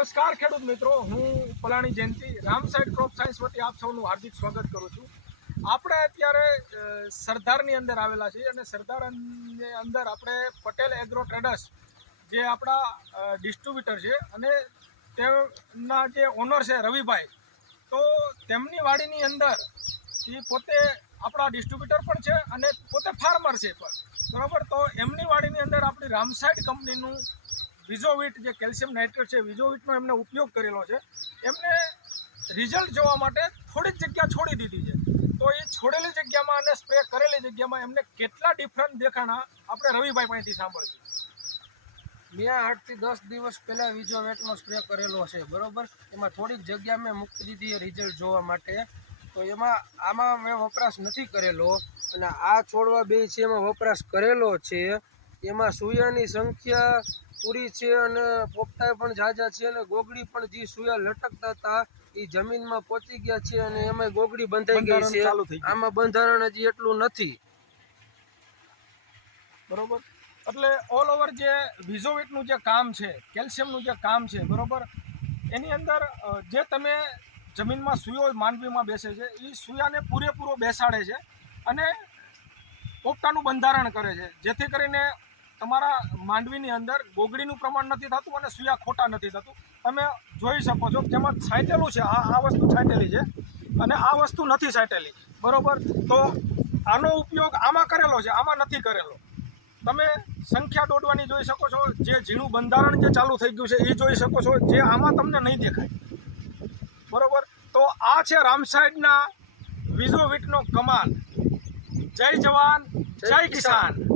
નમસ્કાર ખેડૂત મિત્રો, હું પલાણી જયંતિ રામસાઈડ ક્રોપ સાયન્સ વતી આપ સૌનું હાર્દિક સ્વાગત કરું છું. આપણે અત્યારે સરદારની અંદર આવેલા છીએ અને સરદારની અંદર આપણે પટેલ એગ્રો ટ્રેડર્સ જે આપણા ડિસ્ટ્રીબ્યુટર છે અને તેમના જે ઓનર છે રવિભાઈ, તો તેમની વાડીની અંદર એ પોતે આપણા ડિસ્ટ્રીબ્યુટર પણ છે અને પોતે ફાર્મર છે પણ. બરાબર? તો એમની વાડીની અંદર આપણી રામસાઈડ કંપનીનું વિઝોવીટ જે કેલ્શિયમ નાઇટ્રેટ છે વિઝોવિટનો એમને ઉપયોગ કરેલો છે, એમને રિઝલ્ટ જોવા માટે થોડીક જગ્યા છોડી દીધી છે. તો એ છોડેલી જગ્યામાં અને સ્પ્રે કરેલી જગ્યામાં એમને કેટલા ડિફરન્ટ દેખાણા આપણે રવિભાઈ પાસેથી સાંભળ્યું મેં આઠથી દસ દિવસ પહેલાં વિઝોવેટનો વેટનો સ્પ્રે કરેલો છે, બરાબર? એમાં થોડીક જગ્યા મેં મૂકી દીધી રિઝલ્ટ જોવા માટે. તો એમાં આમાં મેં વપરાશ નથી કરેલો અને આ છોડવા બે છે એમાં વપરાશ કરેલો છે. એમાં સૂયાની સંખ્યા પૂરી છે અને પોપટાએ પણ ઝાઝા છે અને ગોગડી પણ જે સૂયા લટકતા હતા એ જમીનમાં પહોંચી ગયા છે અને એમાં ગોગડી બંધાઈ ગઈ છે. આમાં બંધારણ હજી એટલું નથી. બરોબર? એટલે ઓલ ઓવર જે વિઝોવિટનું જે કામ છે કેલ્શિયમનું જે કામ છે બરોબર? એની અંદર જે તમે જમીનમાં સુયો માનવીમાં બેસે છે એ સુયાને પૂરેપૂરો બેસાડે છે અને પોપટાનું બંધારણ કરે છે. જેથી કરીને તમારા માંડવીની અંદર ગોગડીનું પ્રમાણ નથી થતું અને સુયા ખોટા નથી થતું. તમે જોઈ શકો છો જેમાં છાંટેલું છે. આ આ વસ્તુ છાંટેલી છે. અને આ વસ્તુ નથી છાંટેલી. બરાબર? તો આનો ઉપયોગ આમાં કરેલો છે આમાં નથી કરેલો. તમે સંખ્યા દોડવાની જોઈ શકો છો. જે ઝીણું બંધારણ જે ચાલુ થઈ ગયું છે એ જોઈ શકો છો. જે આમાં તમને નહીં દેખાય. બરાબર? તો આ છે રામસાઈડના વિઝોવિટનો કમાલ. જય જવાન જય કિસાન.